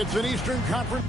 It's an Eastern Conference.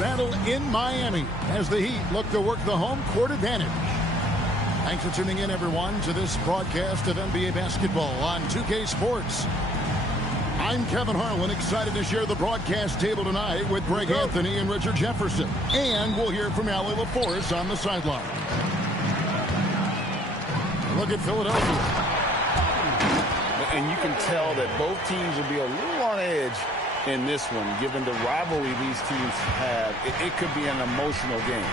Battle in Miami as the Heat look to work the home court advantage. Thanks for tuning in, everyone, to this broadcast of NBA basketball on 2K Sports. I'm Kevin Harlan, excited to share the broadcast table tonight with Greg Anthony and Richard Jefferson. And we'll hear from Allie LaForce on the sideline. Look at Philadelphia. And you can tell that both teams will be a little on edge in this one, given the rivalry these teams have. It could be an emotional game.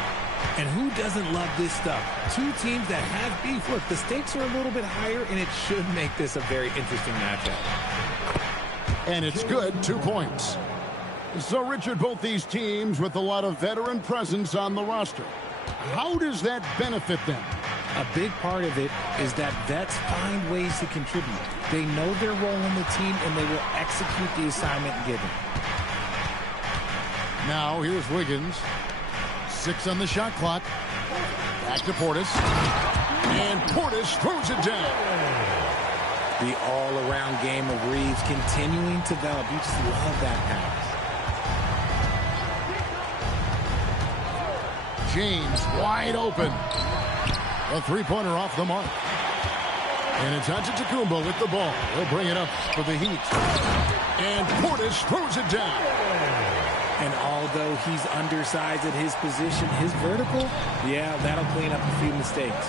And who doesn't love this stuff? Two teams that have beef. Look, the stakes are a little bit higher, and it should make this a very interesting matchup. And it's good, 2 points. So, Richard, both these teams with a lot of veteran presence on the roster. How does that benefit them? A big part of it is that vets find ways to contribute. They know their role in the team, and they will execute the assignment given. Now, here's Wiggins. 6 on the shot clock. Back to Portis. And Portis throws it down. The all-around game of Reeves continuing to develop. You just love that pass. James wide open. A three-pointer off the mark. And it's Antetokounmpo with the ball. He'll bring it up for the Heat. And Portis throws it down. And although he's undersized at his position, his vertical, yeah, that'll clean up a few mistakes.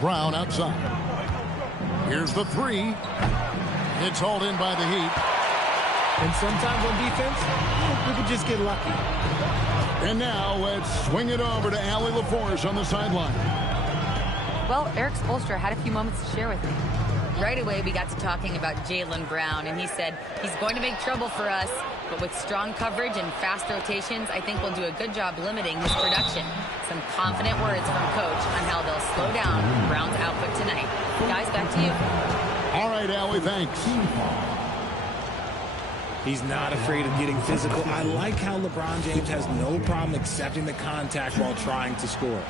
Brown outside. Here's the three. It's hauled in by the Heat. And sometimes on defense, we could just get lucky. And now let's swing it over to Allie LaForce on the sideline. Well, Eric Spoelstra had a few moments to share with me. Right away, we got to talking about Jaylen Brown, and he said he's going to make trouble for us, but with strong coverage and fast rotations, I think we'll do a good job limiting his production. Some confident words from Coach on how they'll slow down Brown's output tonight. Guys, back to you. All right, Allie, thanks. He's not afraid of getting physical. I like how LeBron James has no problem accepting the contact while trying to score.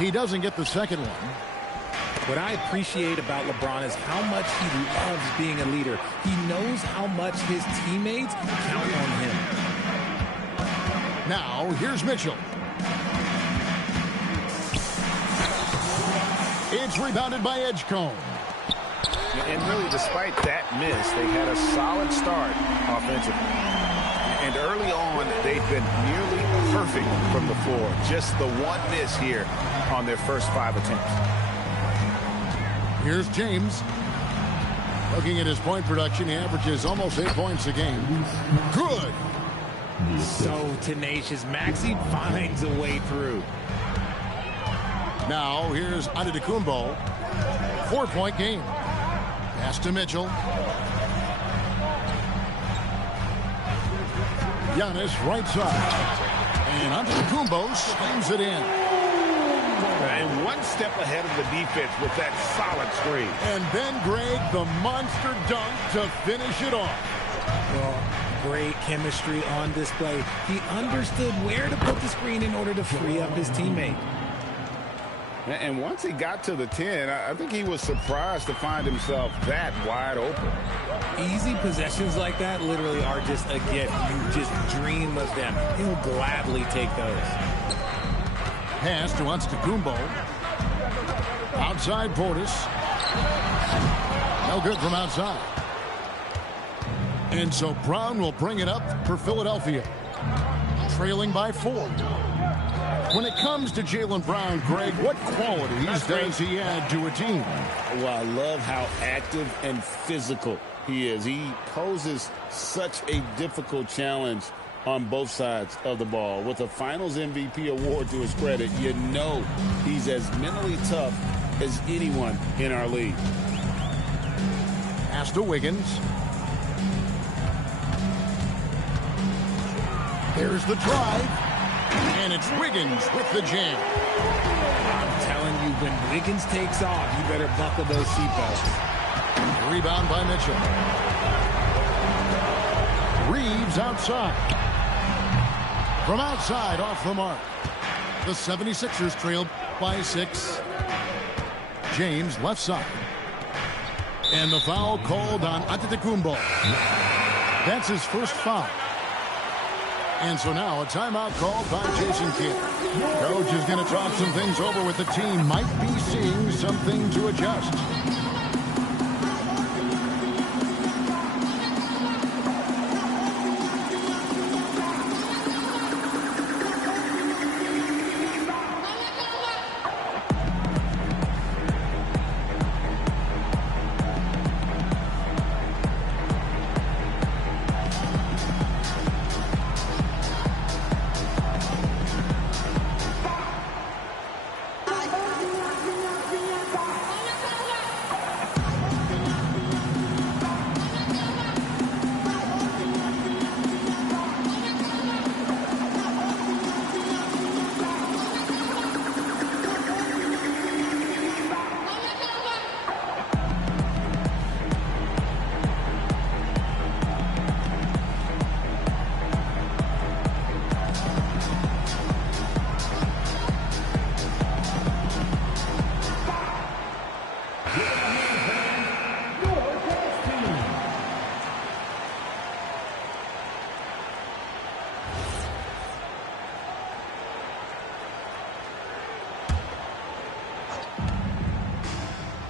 He doesn't get the second one. What I appreciate about LeBron is how much he loves being a leader. He knows how much his teammates count on him. Now, here's Mitchell. It's rebounded by Edgecombe. And really, despite that miss, they had a solid start offensively. And early on, they've been nearly perfect from the floor. Just the one miss here on their first 5 attempts. Here's James. Looking at his point production, he averages almost 8 points a game. Good. So tenacious. Maxey finds a way through. Now, here's Antetokounmpo. 4-point game. Pass to Mitchell. Giannis right side. And Antetokounmpo slams it in. And one step ahead of the defense with that solid screen. And then, Greg, the monster dunk to finish it off. Well, great chemistry on display. He understood where to put the screen in order to free up his teammate. And once he got to the 10, I think he was surprised to find himself that wide open. Easy possessions like that literally are just a gift. You just dream of them. He'll gladly take those. Pass to Antetokounmpo. Outside Portis. No good from outside. And so Brown will bring it up for Philadelphia. Trailing by 4. When it comes to Jaylen Brown, Greg, what qualities does he add to a team? Well, I love how active and physical he is. He poses such a difficult challenge on both sides of the ball. With a Finals MVP award to his credit, you know he's as mentally tough as anyone in our league. Pass to Wiggins. There's the drive. And it's Wiggins with the jam. I'm telling you, when Wiggins takes off, you better buckle those seatbelts. Rebound by Mitchell. Reeves outside. From outside, off the mark. The 76ers trailed by 6. James left side. And the foul called on Antetokounmpo. That's his first foul. And so now a timeout called by Jason Kidd. Coach is going to talk some things over with the team. Might be seeing something to adjust.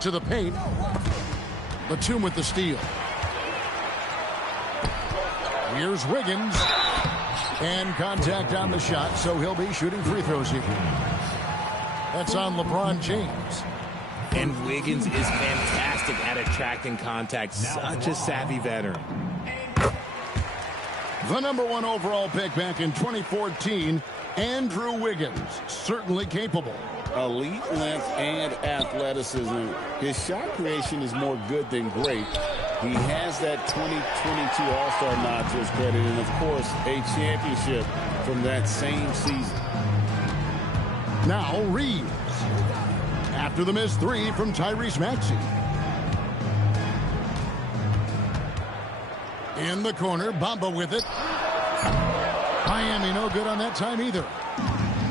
To the paint. Batum with the steal. Here's Wiggins. And contact on the shot, so he'll be shooting free throws here. That's on LeBron James. And Wiggins is fantastic at attracting contact. Such a savvy veteran. The #1 overall pick back in 2014, Andrew Wiggins. Certainly capable. Elite length and athleticism. His shot creation is more good than great. He has that 2022 All-Star nod to his credit, and of course, a championship from that same season. Now Reeves. After the missed 3 from Tyrese Maxey. In the corner, Bamba with it. Miami no good on that time either.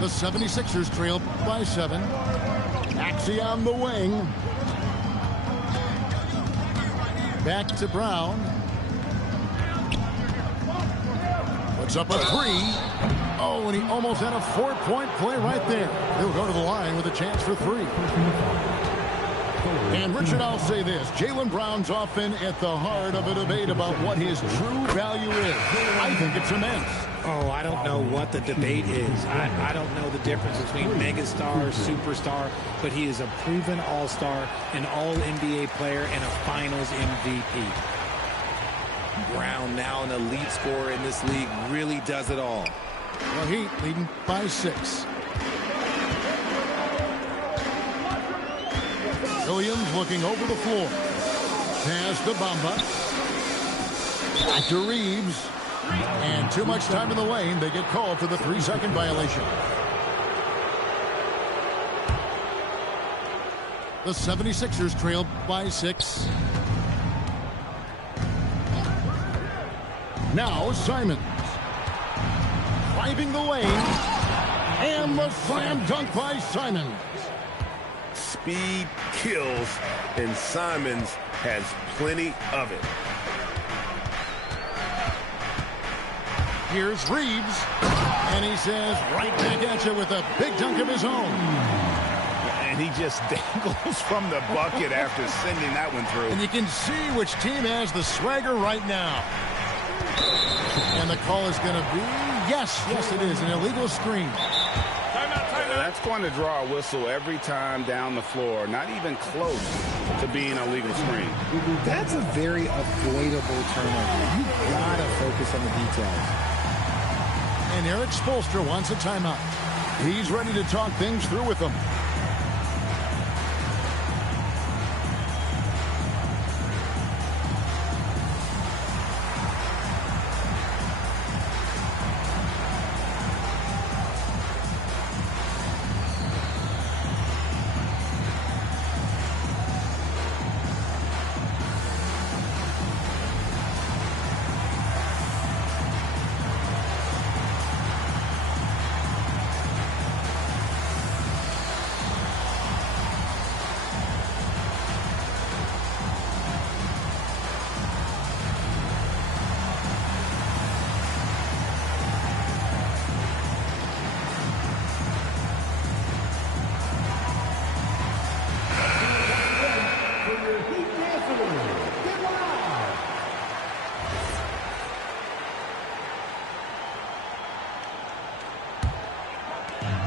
The 76ers trailed by 7. Maxey on the wing. Back to Brown. Puts up a 3. Oh, and he almost had a 4-point play right there. He'll go to the line with a chance for 3. And Richard, I'll say this. Jaylen Brown's often at the heart of a debate about what his true value is. I think it's immense. Oh, I don't know what the debate is. I don't know the difference between megastar, superstar, but he is a proven all-star, an all-NBA player, and a finals MVP. Brown, now an elite scorer in this league, really does it all. The Heat leading by 6. Williams looking over the floor. Pass to Bamba. Back to Reeves. And too much time in the lane. They get called for the 3-second violation. The 76ers trailed by 6. Now Simons. Driving the lane. And the slam dunk by Simons. Speed kills, and Simons has plenty of it. Here's Reeves, and he says right back at you with a big dunk of his own. And he just dangles from the bucket after sending that one through. And you can see which team has the swagger right now. And the call is going to be, yes, it is, an illegal screen. Timeout. That's going to draw a whistle every time down the floor. Not even close to being a legal screen. That's a very avoidable turnover. You've got to focus on the details. And Eric Spoelstra wants a timeout. He's ready to talk things through with them.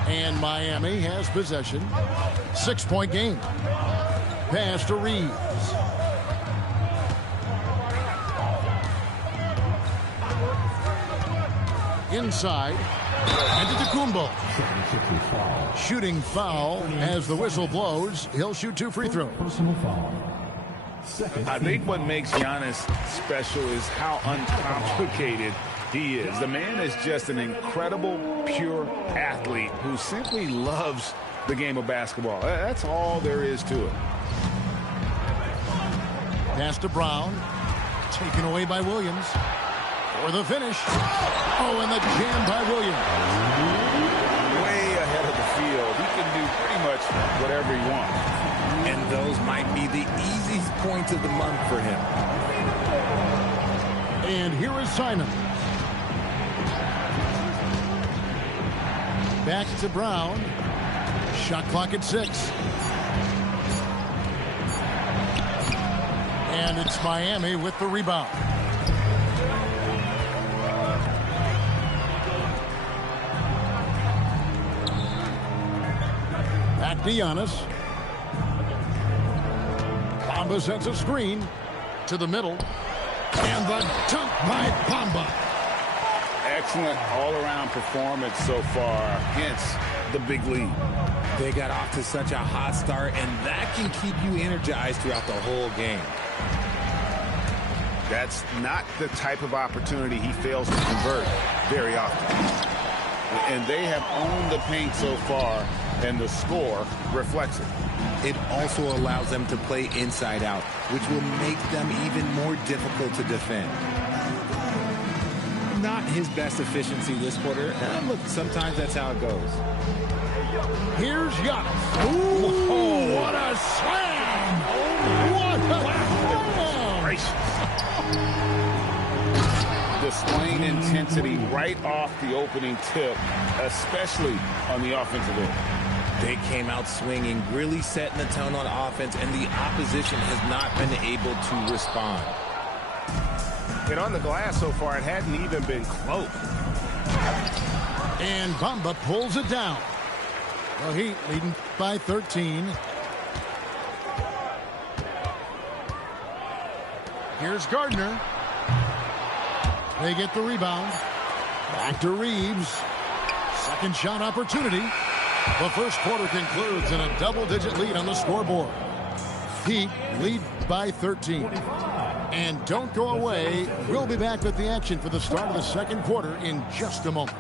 And Miami has possession. 6-point game. Pass to Reeves. Inside. And to Tecumbo. Shooting foul as the whistle blows. He'll shoot 2 free throws. I think what makes Giannis special is how uncomplicated he is. The man is just an incredible, pure athlete who simply loves the game of basketball. That's all there is to it. Pass to Brown. Taken away by Williams. For the finish. Oh, and the jam by Williams. Way ahead of the field. He can do pretty much whatever he wants. And those might be the easiest points of the month for him. And here is Simon. Back to Brown. Shot clock at 6. And it's Miami with the rebound. Back to Giannis. Bamba sends a screen to the middle. And the dunk by Bamba. Excellent all-around performance so far, hence the big lead. They got off to such a hot start, and that can keep you energized throughout the whole game. That's not the type of opportunity he fails to convert very often. And they have owned the paint so far, and the score reflects it. It also allows them to play inside out, which will make them even more difficult to defend. Not his best efficiency this quarter. Look, sometimes that's how it goes. Here's Giannis. Ooh, what a slam! What a slam! Displaying intensity right off the opening tip, especially on the offensive end. They came out swinging, really setting the tone on offense, and the opposition has not been able to respond. And on the glass so far, it hadn't even been close. And Bamba pulls it down. The Heat leading by 13. Here's Gardner. They get the rebound. Back to Reeves. Second shot opportunity. The first quarter concludes in a double-digit lead on the scoreboard. Heat lead by 13. And don't go away. We'll be back with the action for the start of the second quarter in just a moment.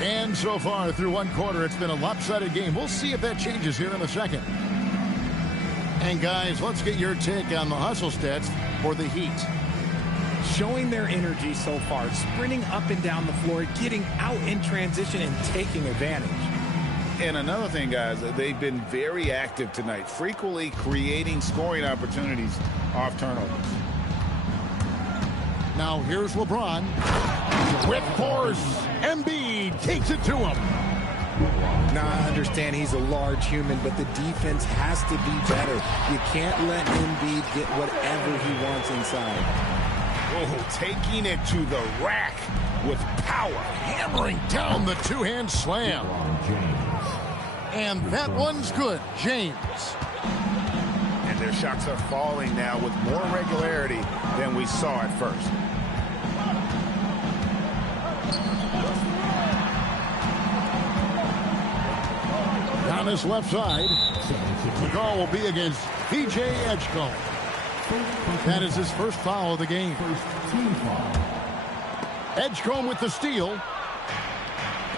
And so far through one quarter, it's been a lopsided game. We'll see if that changes here in a second. And guys, let's get your take on the hustle stats for the Heat. Showing their energy so far, sprinting up and down the floor, getting out in transition and taking advantage. And another thing, guys, they've been very active tonight, frequently creating scoring opportunities off turnovers. Now here's LeBron. With force, Embiid takes it to him. Now, I understand he's a large human, but the defense has to be better. You can't let Embiid get whatever he wants inside. Oh, taking it to the rack with power. Hammering down the two-hand slam. And that one's good. James. And their shots are falling now with more regularity than we saw at first. On his left side, the call will be against VJ Edgecombe. That is his first foul of the game. Edgecombe with the steal.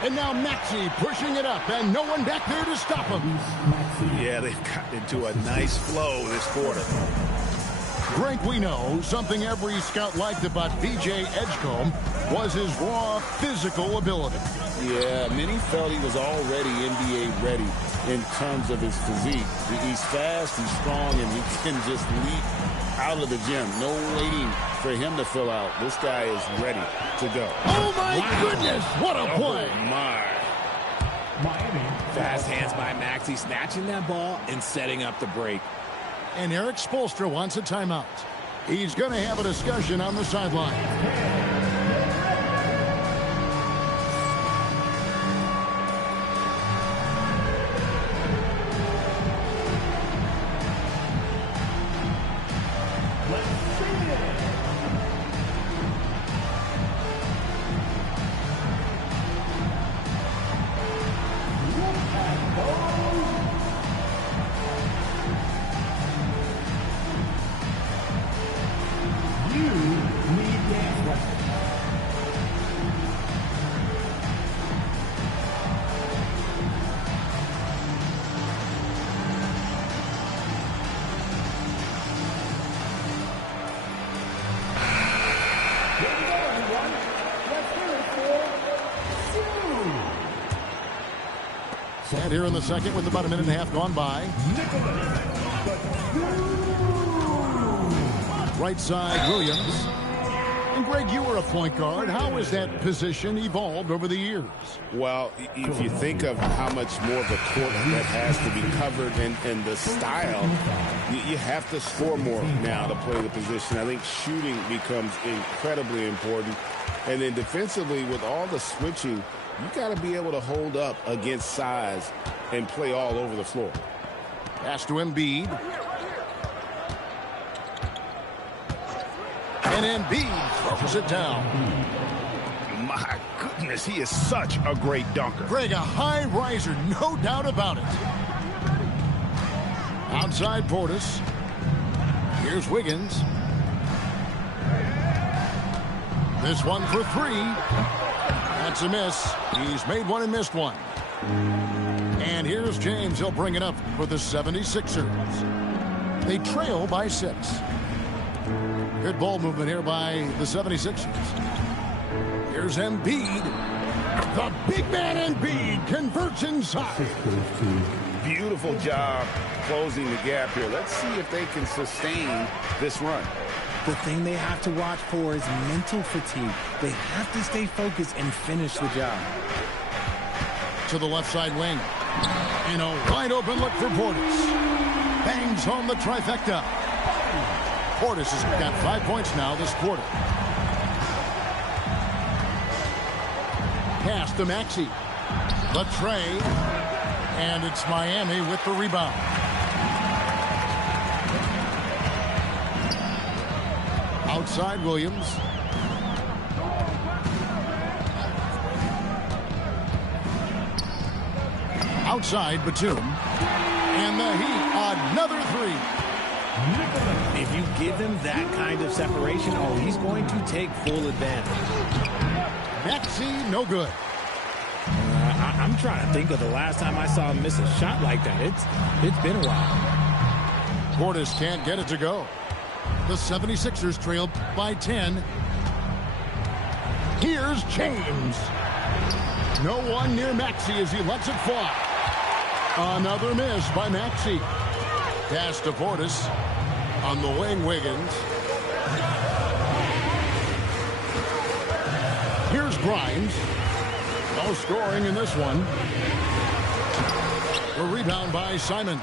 And now Maxey pushing it up, and no one back there to stop him. Yeah, they've gotten into a nice flow this quarter. Greg, we know something every scout liked about VJ Edgecombe was his raw physical ability. Yeah, many felt he was already NBA ready in terms of his physique. He's fast, he's strong, and he can just leap out of the gym. No waiting for him to fill out. This guy is ready to go. Oh, my goodness. What a play. Oh, my. Fast hands by Maxey, snatching that ball and setting up the break. And Eric Spoelstra wants a timeout. He's going to have a discussion on the sideline. And here in the second with about a minute and a half gone by. Right side, Williams. And Greg, you were a point guard. How has that position evolved over the years? Well, if you think of how much more of a court that has to be covered and the style, you have to score more now to play the position. I think shooting becomes incredibly important. And then defensively, with all the switching, you got to be able to hold up against size and play all over the floor. Pass to Embiid. And Embiid throws it down. My goodness, he is such a great dunker. Greg, a high riser, no doubt about it. Outside Portis. Here's Wiggins. This one for three. That's a miss. He's made one and missed one. And here's James. He'll bring it up for the 76ers. They trail by 6. Good ball movement here by the 76ers. Here's Embiid. The big man Embiid converts inside. Beautiful job closing the gap here. Let's see if they can sustain this run. The thing they have to watch for is mental fatigue. They have to stay focused and finish the job. To the left side wing. And a wide open look for Portis. Bangs home the trifecta. Portis has got 5 points now this quarter. Pass to Maxey. The tray. And it's Miami with the rebound. Outside Williams. Outside Batum. And the Heat, another three. If you give him that kind of separation, oh, he's going to take full advantage. Maxey, no good. I'm trying to think of the last time I saw him miss a shot like that. It's been a while. Portis can't get it to go. The 76ers trail by 10. Here's James. No one near Maxey as he lets it fly. Another miss by Maxey. Pass to Portis. On the wing, Wiggins. Here's Grimes. No scoring in this one. The rebound by Simons.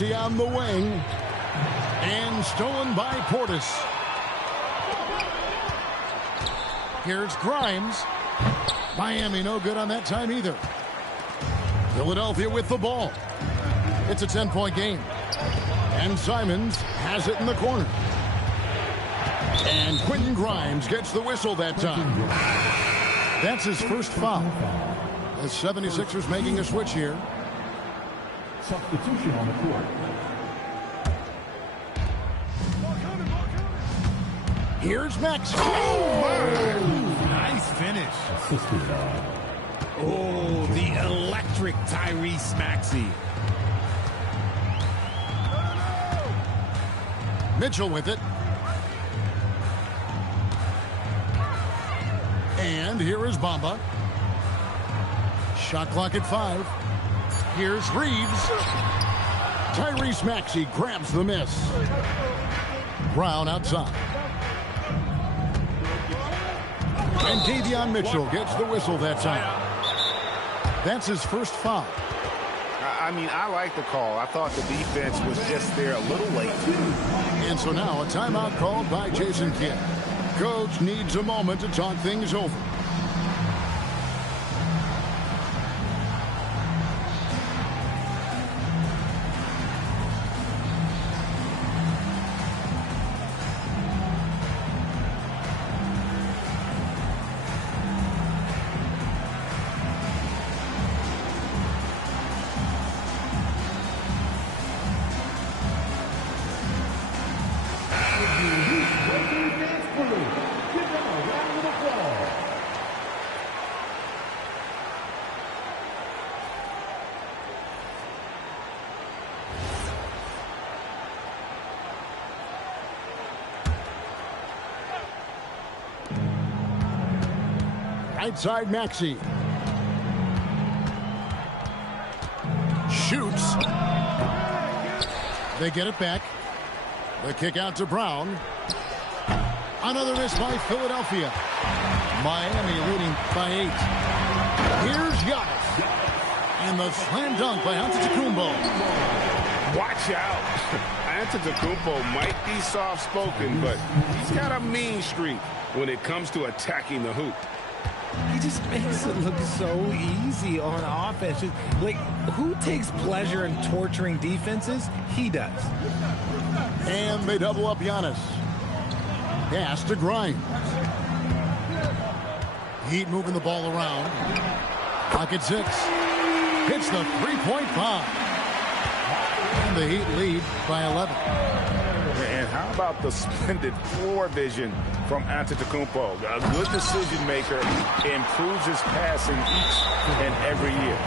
Maxey on the wing. And stolen by Portis. Here's Grimes. Miami no good on that time either. Philadelphia with the ball. It's a 10-point game. And Simons has it in the corner. And Quentin Grimes gets the whistle that time. That's his first foul. The 76ers making a switch here. Substitution on the court. Here's Max. Nice finish. Oh, the electric Tyrese Maxey. Mitchell with it. And here is Bamba. Shot clock at 5. Here's Reeves. Tyrese Maxey grabs the miss. Brown outside. And Davion Mitchell gets the whistle that time. That's his first foul. I mean, I like the call. I thought the defense was just there a little late. And so now a timeout called by Jason Kidd. Coach needs a moment to talk things over. Right side Maxey. Shoots. They get it back. The kick out to Brown. Another miss by Philadelphia. Miami leading by 8. Here's Giannis. And the slam dunk by Antetokounmpo. Watch out. Antetokounmpo might be soft-spoken, but he's got a mean streak when it comes to attacking the hoop. He just makes it look so easy on offense. Like, who takes pleasure in torturing defenses? He does. And they double up Giannis. Pass to Grimes. Heat moving the ball around. Clock at 6. Hits the three-point bomb. And the Heat lead by 11. And how about the splendid floor vision from Antetokounmpo? A good decision maker, improves his passing each and every year.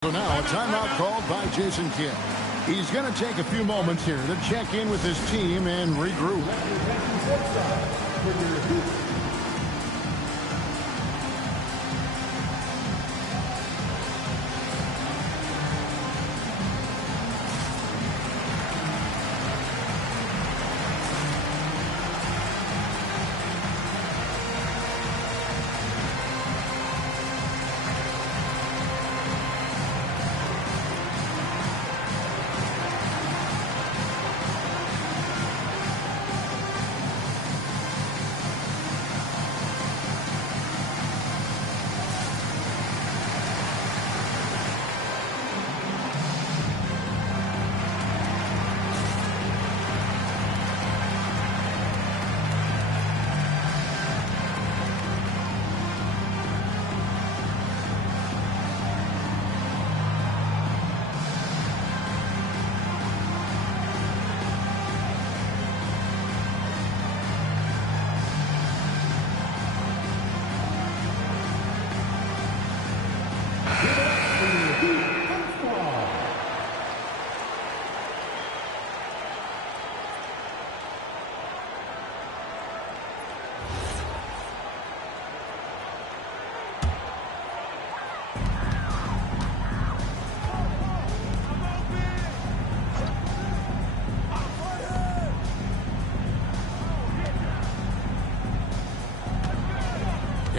And so now a timeout called by Jason Kidd. He's going to take a few moments here to check in with his team and regroup.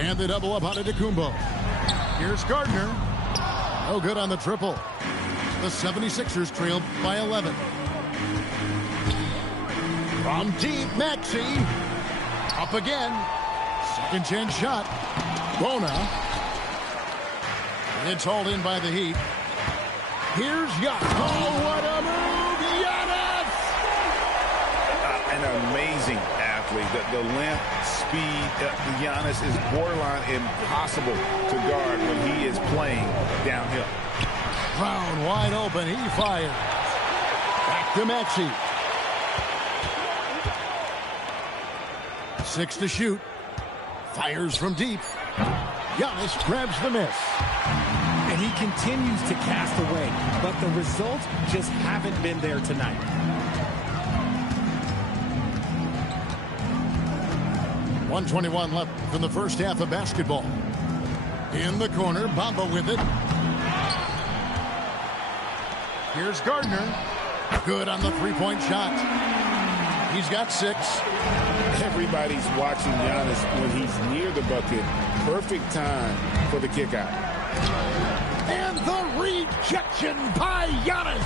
And the double up on Antetokounmpo. Here's Gardner. No good on the triple. The 76ers trailed by 11. From deep, Maxey. Up again. Second chance shot. Bona. And it's hauled in by the Heat. Here's Giannis. Oh, what a move! Giannis! An amazing athlete. The length, speed. Giannis is borderline impossible to guard when he is playing downhill. Brown wide open. He fires. Back to Maxey. 6 to shoot. Fires from deep. Giannis grabs the miss. And he continues to cast away, but the results just haven't been there tonight. .121 left in the first half of basketball. In the corner, Bamba with it. Here's Gardner. Good on the three-point shot. He's got 6. Everybody's watching Giannis when he's near the bucket. Perfect time for the kick out. And the rejection by Giannis.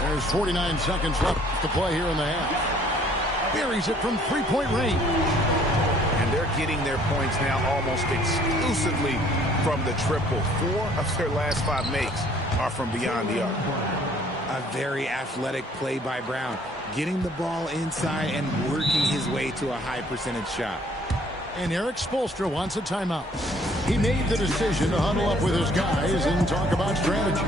There's 49 seconds left to play here in the half. Buries it from three-point range. And they're getting their points now almost exclusively from the triple. 4 of their last 5 makes are from beyond the arc. A very athletic play by Brown, getting the ball inside and working his way to a high percentage shot. And Eric Spoelstra wants a timeout. He made the decision to huddle up with his guys and talk about strategy.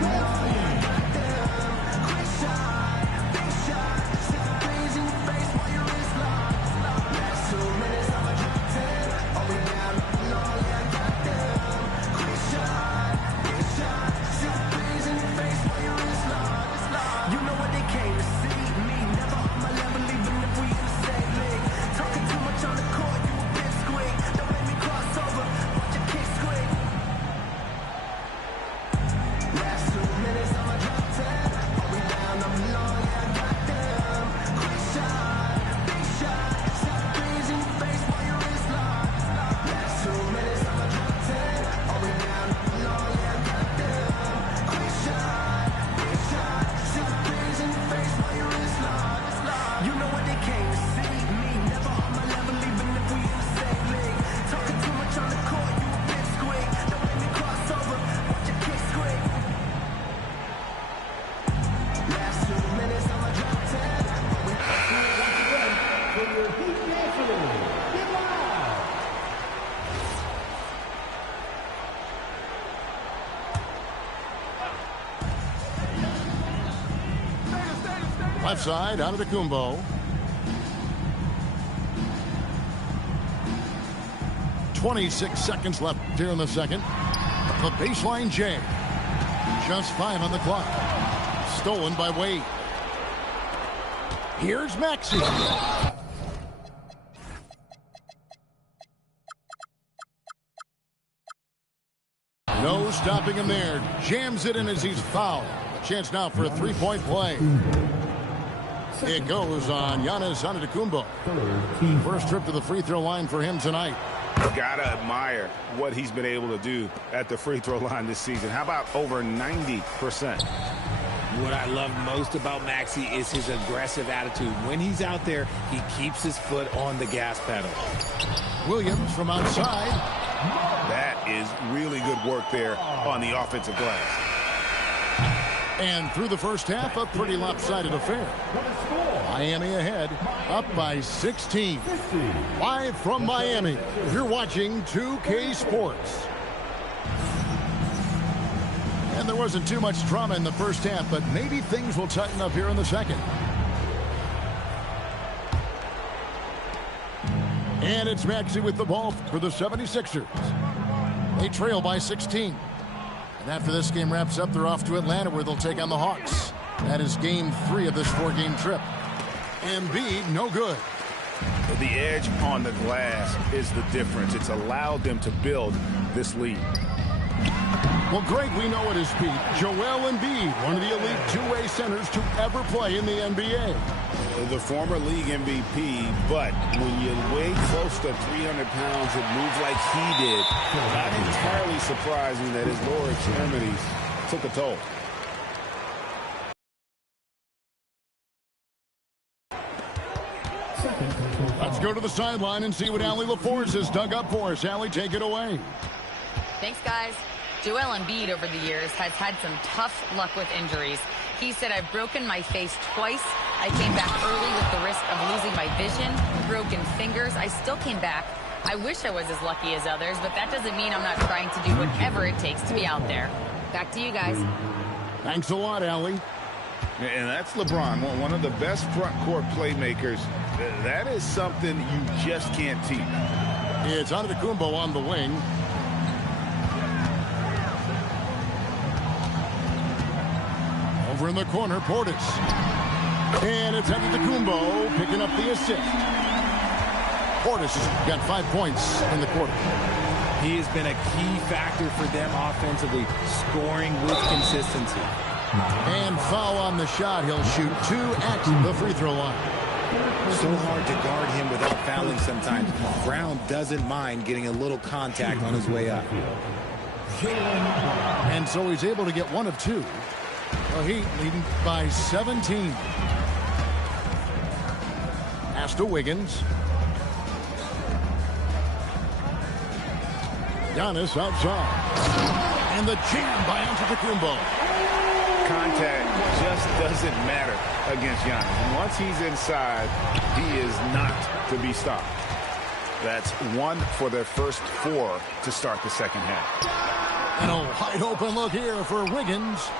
Left side, out of the Antetokounmpo. 26 seconds left here in the second. The baseline J. Just 5 on the clock. Stolen by Wade. Here's Maxey. No stopping him there. Jams it in as he's fouled. A chance now for a three-point play. It goes on Giannis Antetokounmpo. First trip to the free throw line for him tonight. Gotta admire what he's been able to do at the free throw line this season. How about over 90%? What I love most about Maxey is his aggressive attitude. When he's out there, he keeps his foot on the gas pedal. Williams from outside. That is really good work there on the offensive glass. And through the first half, a pretty lopsided affair. Miami ahead, up by 16. Live from Miami, you're watching 2K Sports. And there wasn't too much drama in the first half, but maybe things will tighten up here in the second. And it's Maxey with the ball for the 76ers. They trail by 16. And after this game wraps up, they're off to Atlanta where they'll take on the Hawks. That is game 3 of this 4-game trip. Embiid, no good. The edge on the glass is the difference. It's allowed them to build this lead. Well, Greg, we know at his peak, Joel Embiid, one of the elite two-way centers to ever play in the NBA. The former league MVP, but when you weigh close to 300 pounds and move like he did, not entirely surprising that his lower extremities took a toll. Let's go to the sideline and see what Allie LaForce has dug up for us. Allie, take it away. Thanks, guys. Joel Embiid over the years has had some tough luck with injuries. He said, I've broken my face twice. I came back early with the risk of losing my vision, broken fingers. I still came back. I wish I was as lucky as others, but that doesn't mean I'm not trying to do whatever it takes to be out there. Back to you guys. Thanks a lot, Allie. And that's LeBron, one of the best front court playmakers. That is something you just can't teach. It's Antetokounmpo on the wing. Over in the corner, Portis. And it's Antetokounmpo picking up the assist. Portis has got 5 points in the quarter. He has been a key factor for them offensively, scoring with consistency. And foul on the shot. He'll shoot 2 at the free throw line. So hard to guard him without fouling sometimes. Brown doesn't mind getting a little contact on his way up. And so he's able to get 1 of 2. The Heat leading by 17. Pass to Wiggins. Giannis outside. And the jam by Antetokounmpo. Contact just doesn't matter against Giannis. And once he's inside, he is not to be stopped. That's 1 for their first 4 to start the second half. And a wide open look here for Wiggins.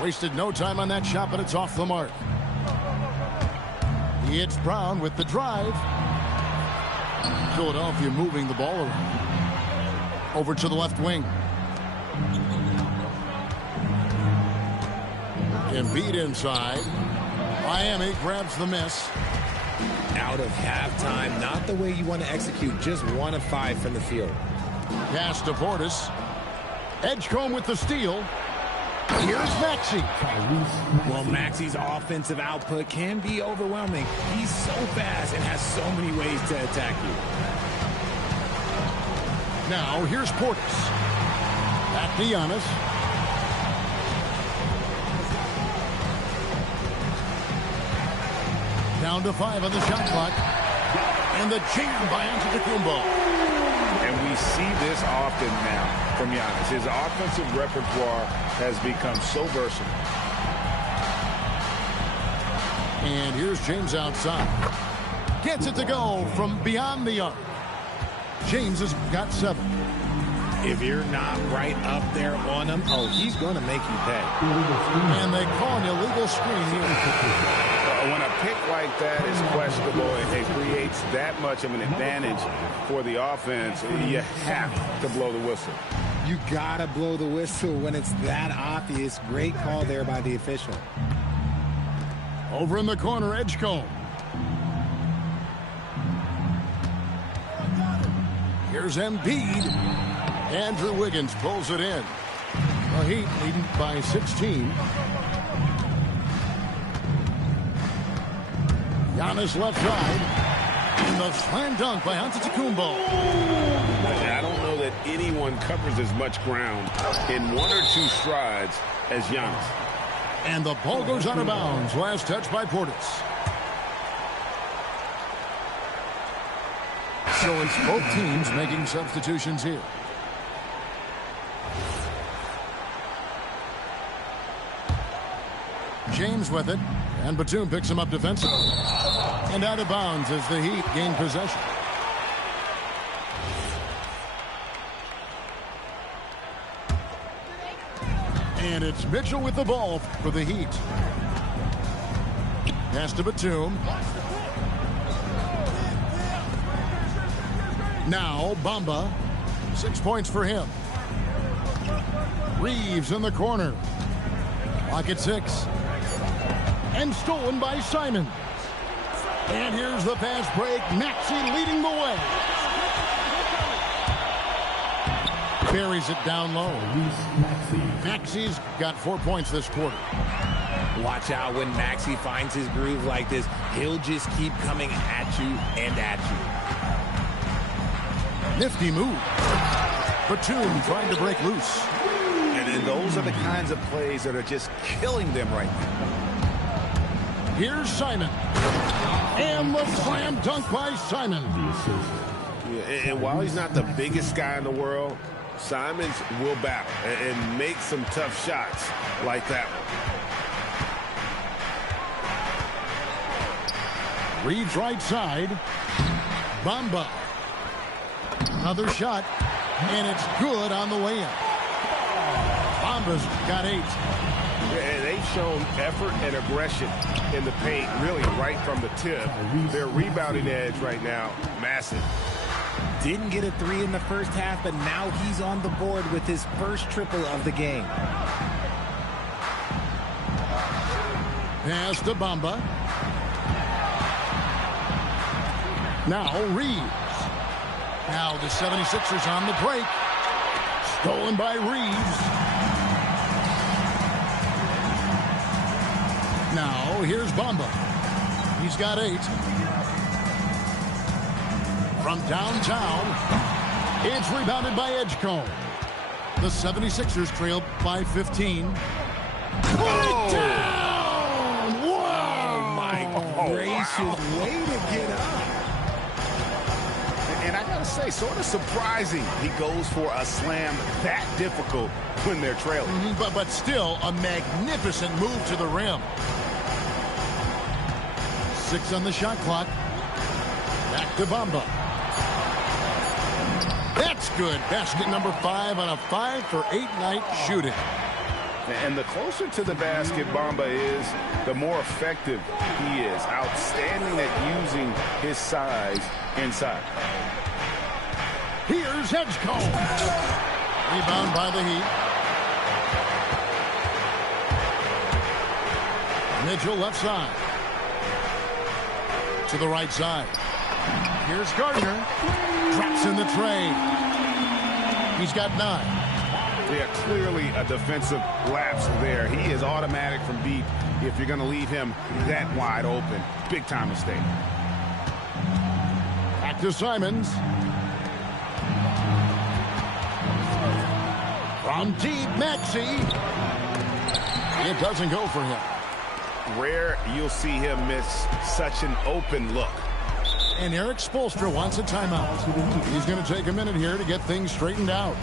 Wasted no time on that shot, but it's off the mark. It's Brown with the drive. Philadelphia moving the ball around. Over to the left wing. Embiid inside. Miami grabs the miss. Out of halftime, not the way you want to execute, just 1 of 5 from the field. Pass to Portis. Edgecombe with the steal. Here's Maxey. Well, Maxey's offensive output can be overwhelming. He's so fast and has so many ways to attack you. Now, here's Portis. Back to Giannis. Down to 5 on the shot clock. And the jam by Antetokounmpo. And we see this often now from Giannis. His offensive repertoire has become so versatile. And here's James outside. Gets it to go from beyond the arc. James has got 7. If you're not right up there on him, oh, he's going to make you pay. And they call an illegal screen here. When a pick like that is questionable and it creates that much of an advantage for the offense, you have to blow the whistle. You got to blow the whistle when it's that obvious. Great call there by the official. Over in the corner, Edgecombe. Here's Embiid. Andrew Wiggins pulls it in. The Heat leading by 16. Giannis left side. And the slam dunk by Antetokounmpo. I don't know that anyone covers as much ground in 1 or 2 strides as Giannis. And the ball goes out of bounds. Last touch by Portis. So it's both teams making substitutions here. James with it. And Batum picks him up defensively. And out of bounds as the Heat gain possession. And it's Mitchell with the ball for the Heat. Pass to Batum. Now Bamba. 6 points for him. Reeves in the corner. Clock at 6. And stolen by Simon. And here's the fast break. Maxey leading the way. Buries it down low. Maxey's got 4 points this quarter. Watch out when Maxey finds his groove like this. He'll just keep coming at you and at you. Nifty move. Batum trying to break loose. And those are the kinds of plays that are just killing them right now. Here's Simon. And the slam dunk by Simon. Yeah, and while he's not the biggest guy in the world, Simons will battle and make some tough shots like that one. Reeves right side. Bamba. Another shot. And it's good on the way in. Bamba's got 8. And they've shown effort and aggression in the paint, really right from the tip. Their rebounding edge right now, massive. Didn't get a 3 in the first half, but now he's on the board with his first triple of the game. Pass to Bamba. Now Reeves. Now the 76ers on the break. Stolen by Reeves. Now here's Bamba. He's got 8. From downtown, it's rebounded by Edgecombe. The 76ers trail by 15. Put it down! Wow! Oh, my gracious. Way to get up. And I got to say, sort of surprising he goes for a slam that difficult when they're trailing. But still, a magnificent move to the rim. 6 on the shot clock. Back to Bamba. That's good. Basket number 5 on a 5-for-8 night shooting. And the closer to the basket Bamba is, the more effective he is. Outstanding at using his size inside. Here's Edgecombe. Rebound by the Heat. Mitchell left side. To the right side. Here's Gardner. Drops in the tray. He's got 9. Yeah, clearly a defensive lapse there. He is automatic from deep if you're going to leave him that wide open. Big time mistake. Back to Simons. From deep, Maxey. It doesn't go for him. Rare you'll see him miss such an open look. And Eric Spoelstra wants a timeout. He's going to take a minute here to get things straightened out.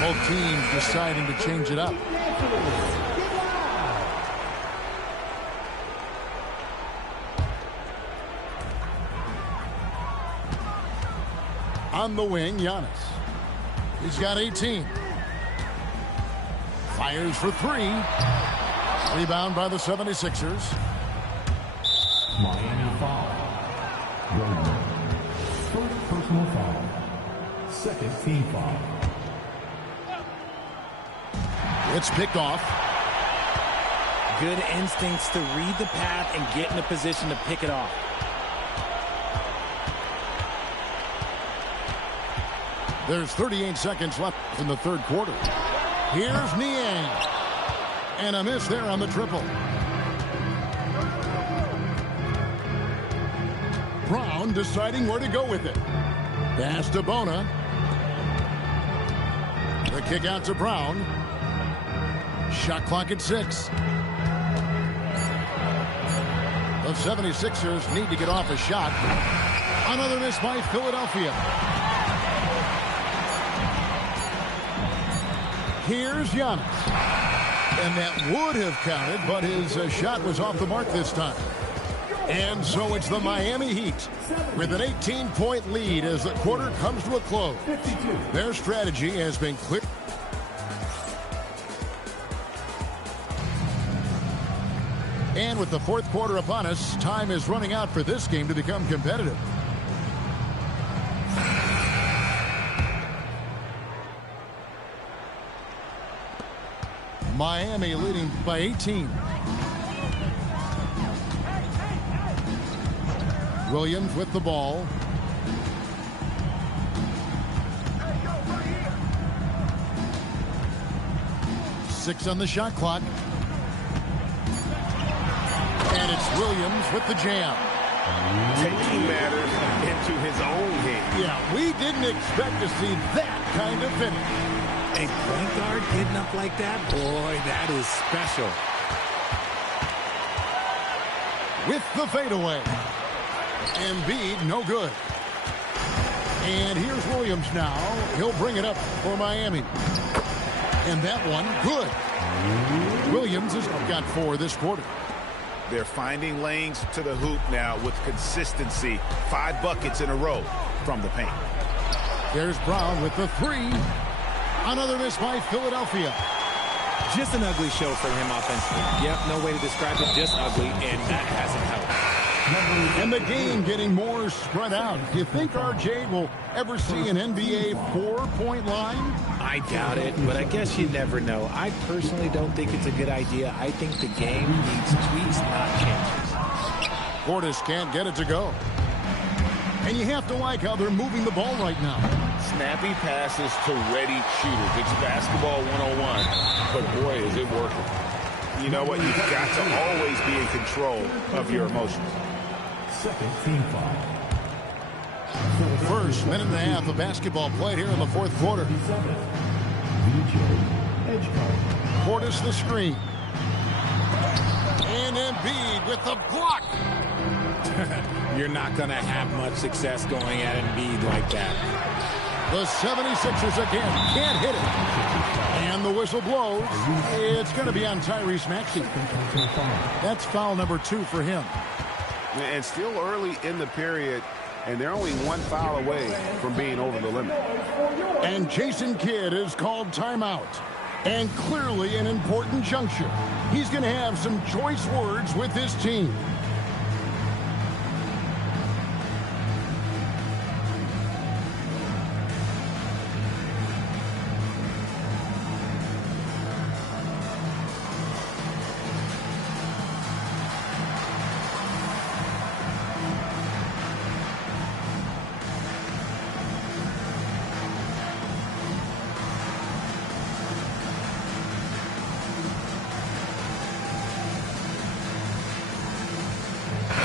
Both teams deciding to change it up. On the wing, Giannis. He's got 18. Fires for 3. Rebound by the 76ers. Miami foul. Gardner. First personal foul. Second team foul. It's picked off. Good instincts to read the path and get in a position to pick it off. There's 38 seconds left in the third quarter. Here's Niang. And a miss there on the triple. Brown deciding where to go with it. Pass to Bona. The kick out to Brown. Shot clock at 6. The 76ers need to get off a shot. Another miss by Philadelphia. Here's Giannis. And that would have counted, but his shot was off the mark this time. And so it's the Miami Heat with an 18-point lead as the quarter comes to a close. Their strategy has been clear. And with the fourth quarter upon us, time is running out for this game to become competitive. Miami leading by 18. Williams with the ball. Six on the shot clock. And it's Williams with the jam. Taking matters into his own hand. Yeah, we didn't expect to see that kind of finish. A point guard getting up like that, boy, that is special. With the fadeaway. Embiid, no good. And here's Williams now. He'll bring it up for Miami. And that one, good. Williams has got 4 this quarter. They're finding lanes to the hoop now with consistency. 5 buckets in a row from the paint. There's Brown with the 3. Another miss by Philadelphia. Just an ugly show for him offensively. Yep, no way to describe it, just ugly, and that hasn't helped. And the game getting more spread out. Do you think RJ will ever see an NBA 4-point line? I doubt it, but I guess you never know. I personally don't think it's a good idea. I think the game needs tweaks, not changes. Portis can't get it to go. And you have to like how they're moving the ball right now. Snappy passes to ready shooters. It's basketball 101, but boy, is it working. You know what? You've got to always be in control of your emotions. Second team foul. First minute and a half of basketball played here in the fourth quarter. Portis the screen. And Embiid with the block. You're not going to have much success going at Embiid like that. The 76ers again can't hit it. And the whistle blows. It's going to be on Tyrese Maxey. That's foul number 2 for him. And still early in the period, and they're only 1 foul away from being over the limit. And Jason Kidd is called timeout. And clearly an important juncture. He's going to have some choice words with his team.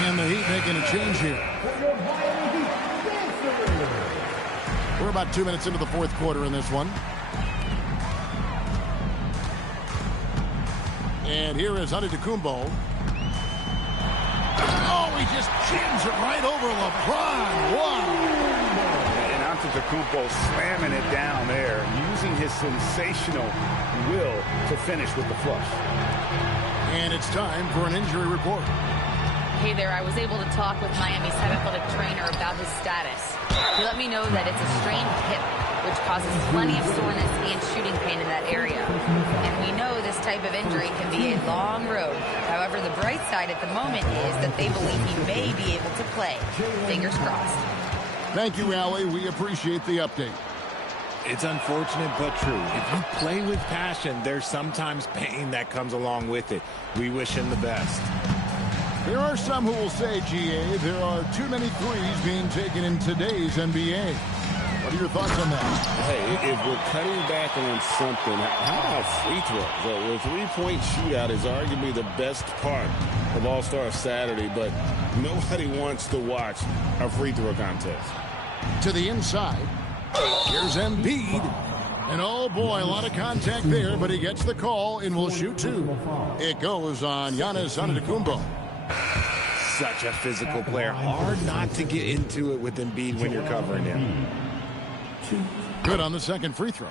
And the Heat making a change here. We're about 2 minutes into the fourth quarter in this one. And here is Antetokounmpo. Oh, he just jams it right over LeBron. Wow. And Antetokounmpo slamming it down there, using his sensational will to finish with the flush. And it's time for an injury report. Hey there, I was able to talk with Miami's head athletic trainer about his status. He let me know that it's a strained hip, which causes plenty of soreness and shooting pain in that area. And we know this type of injury can be a long road. However, the bright side at the moment is that they believe he may be able to play. Fingers crossed. Thank you, Allie. We appreciate the update. It's unfortunate but true. If you play with passion, there's sometimes pain that comes along with it. We wish him the best. There are some who will say, GA, there are too many threes being taken in today's NBA. What are your thoughts on that? Hey, if we're cutting back on something, how about free throws? The three-point shootout is arguably the best part of All-Star Saturday, but nobody wants to watch a free throw contest. To the inside. Here's Embiid. And oh boy, a lot of contact there, but he gets the call and will shoot two. It goes on Giannis Antetokounmpo. Such a physical player. Hard not to get into it with Embiid when you're covering him. Good on the second free throw.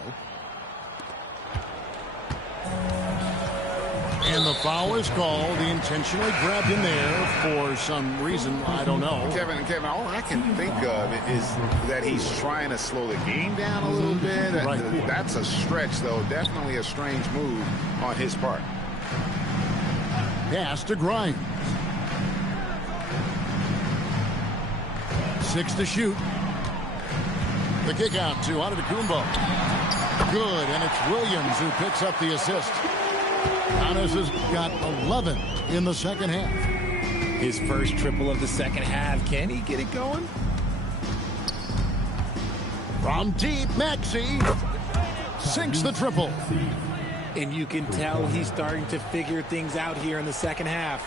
And the foul is called. He intentionally grabbed him there for some reason. I don't know. Kevin, all I can think of is that he's trying to slow the game down a little bit. Right. That's a stretch, though. Definitely a strange move on his part. Pass to Grimes. 6 to shoot. The kick out to Antetokounmpo. Good, and it's Williams who picks up the assist. Giannis has got 11 in the second half. His first triple of the second half. Can he get it going? From deep, Maxey sinks the triple. And you can tell he's starting to figure things out here in the second half.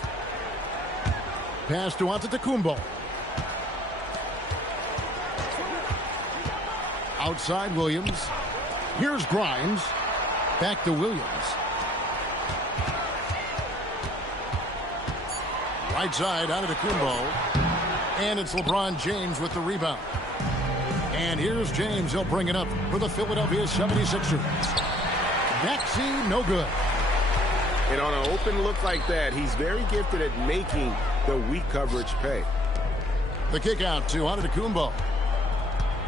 Pass to Antetokounmpo. Outside Williams. Here's Grimes. Back to Williams. Right side Antetokounmpo. And it's LeBron James with the rebound. And here's James. He'll bring it up for the Philadelphia 76ers. Maxey, no good. And on an open look like that, he's very gifted at making the weak coverage pay. The kick out to Antetokounmpo.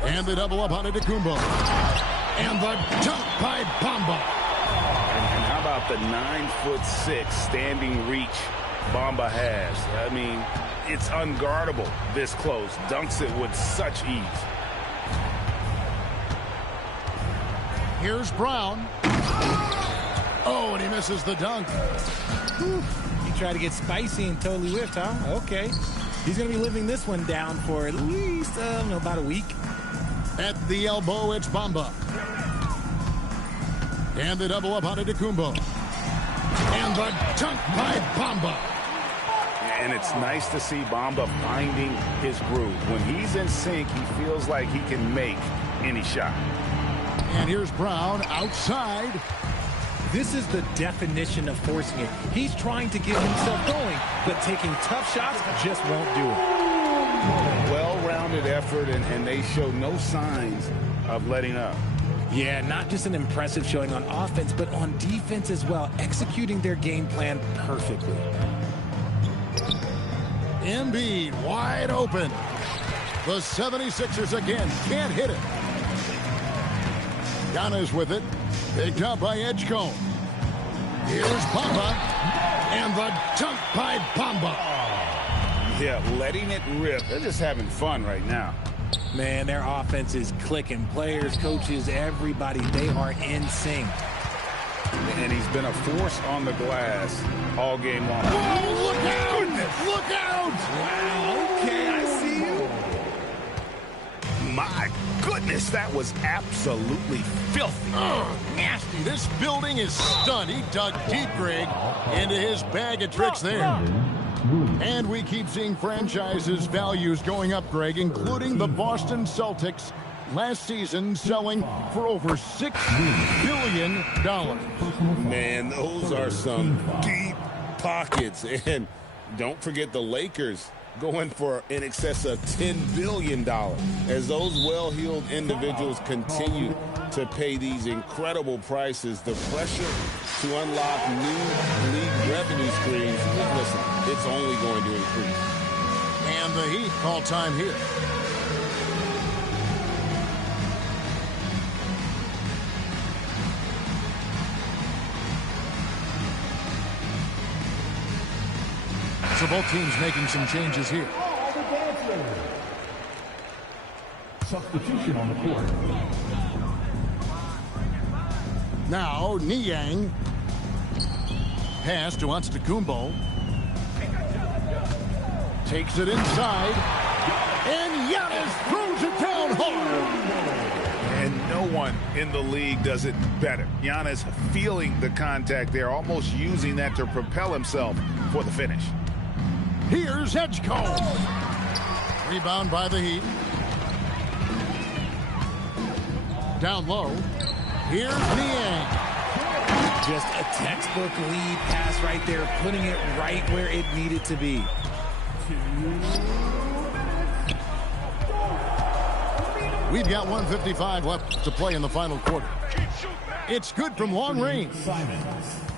And the double up Antetokounmpo. And the dunk by Bamba. And how about the 9'6" standing reach Bamba has? I mean, it's unguardable this close. Dunks it with such ease. Here's Brown. Oh, and he misses the dunk. He tried to get spicy and totally whiffed, huh? Okay. He's going to be living this one down for at least about a week. At the elbow, it's Bamba. And the double up Antetokounmpo. And the dunk by Bamba. And it's nice to see Bamba finding his groove. When he's in sync, he feels like he can make any shot. And here's Brown outside. This is the definition of forcing it. He's trying to get himself going, but taking tough shots just won't do it. Well-rounded effort, and they show no signs of letting up. Yeah, not just an impressive showing on offense, but on defense as well, executing their game plan perfectly. Embiid wide open. The 76ers again can't hit it. Giannis with it. Picked up by Edgecombe. Here's Bamba. And the dunk by Bamba. Yeah, letting it rip. They're just having fun right now. Man, their offense is clicking. Players, coaches, everybody, they are in sync. And he's been a force on the glass all game long. Oh, look out! Look out! Wow, okay, I see you. My goodness, that was absolutely filthy. Ugh, nasty. This building is stunned. He dug deep, Greg, into his bag of tricks there. And we keep seeing franchises' values going up, Greg, including the Boston Celtics last season selling for over $6 billion. Man, those are some deep pockets. And don't forget the Lakers going for in excess of $10 billion as those well-heeled individuals continue to pay these incredible prices. The pressure to unlock new league revenue streams, listen, it's only going to increase. And the Heat call time here. So both teams making some changes here. Substitution on the court. Now, Niang. Pass to Antetokounmpo. Takes it inside. And Giannis throws it down hard. one in the league does it better. Giannis feeling the contact there, almost using that to propel himself for the finish. Here's Edgecombe. Rebound by the Heat. Down low. Here's Niang. Just a textbook lead pass right there, putting it right where it needed to be. We've got 1:55 left to play in the final quarter. It's good from long range.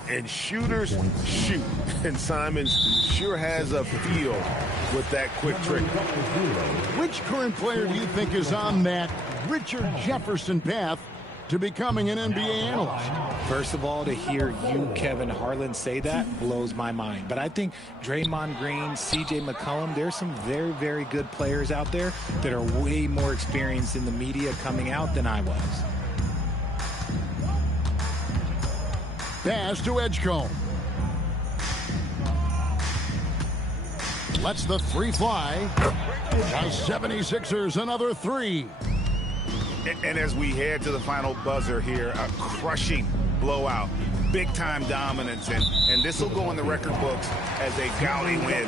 And shooters shoot. And Simons sure has a feel with that quick trick. Which current player do you think is on that Richard Jefferson path to becoming an NBA analyst? First of all, to hear you, Kevin Harlan, say that blows my mind. But I think Draymond Green, C.J. McCollum, there's some very, very good players out there that are way more experienced in the media coming out than I was. Pass to Edgecombe. Lets the three fly. The 76ers another three. And as we head to the final buzzer here, a crushing blowout, big-time dominance, and this will go in the record books as a gaudy win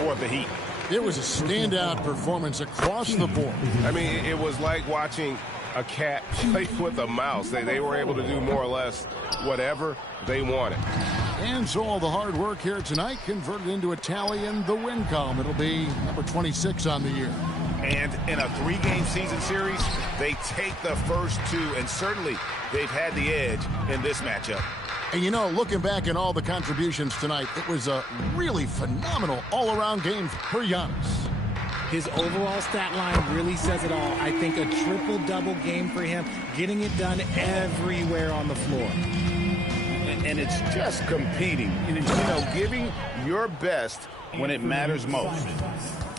for the Heat. It was a standout performance across the board. I mean, it was like watching a cat play with a mouse. They were able to do more or less whatever they wanted. And so all the hard work here tonight converted into a tally in the win column. It'll be number 26 on the year. And in a three-game season series, they take the first two, and certainly they've had the edge in this matchup. And you know, looking back at all the contributions tonight, it was a really phenomenal all-around game for Giannis. His overall stat line really says it all. I think a triple-double game for him, getting it done everywhere on the floor. And it's just competing, giving your best when it matters most.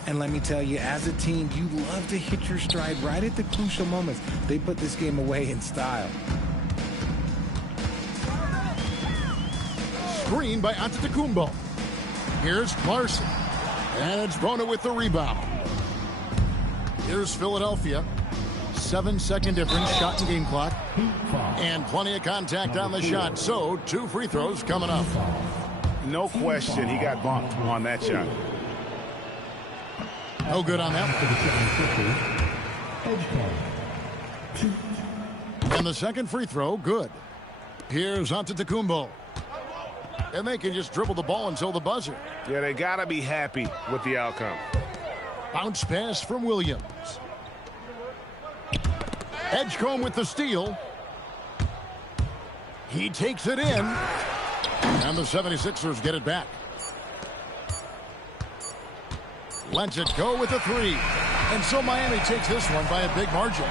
And let me tell you, as a team, you love to hit your stride right at the crucial moments. They put this game away in style. Screen by Antetokounmpo. Here's Larson. And it's Bona with the rebound. Here's Philadelphia. 7-second difference, shot and game clock. And plenty of contact on the shot. So, 2 free throws coming up. No question, he got bumped on that shot. No good on that one. And the second free throw, good. Here's Antetokounmpo. And they can just dribble the ball until the buzzer. Yeah, they got to be happy with the outcome. Bounce pass from Williams. Edgecombe with the steal. He takes it in. And the 76ers get it back. Lets it go with a three. And so Miami takes this one by a big margin.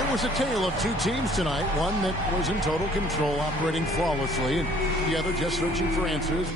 It was a tale of two teams tonight. One that was in total control, operating flawlessly, and the other just searching for answers.